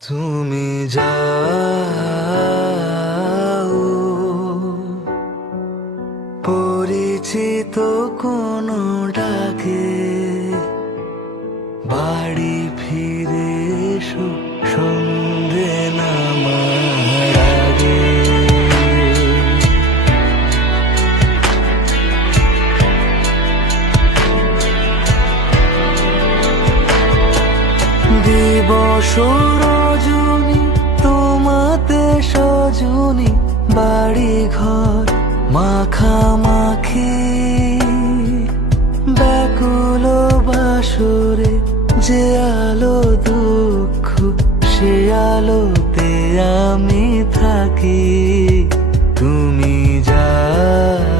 তুমি যাও পরিচিত কোনো ডাকে, বাড়ি ফিরে এসো সন্ধে নামার আগে। দিবস রজনী তোমাতে সজনী, বাড়ি ঘর মাখামাখি, ব্যাকুল বাসরে যে আলো দুঃখ সে আলোতে আমি থাকি। তুমি যাও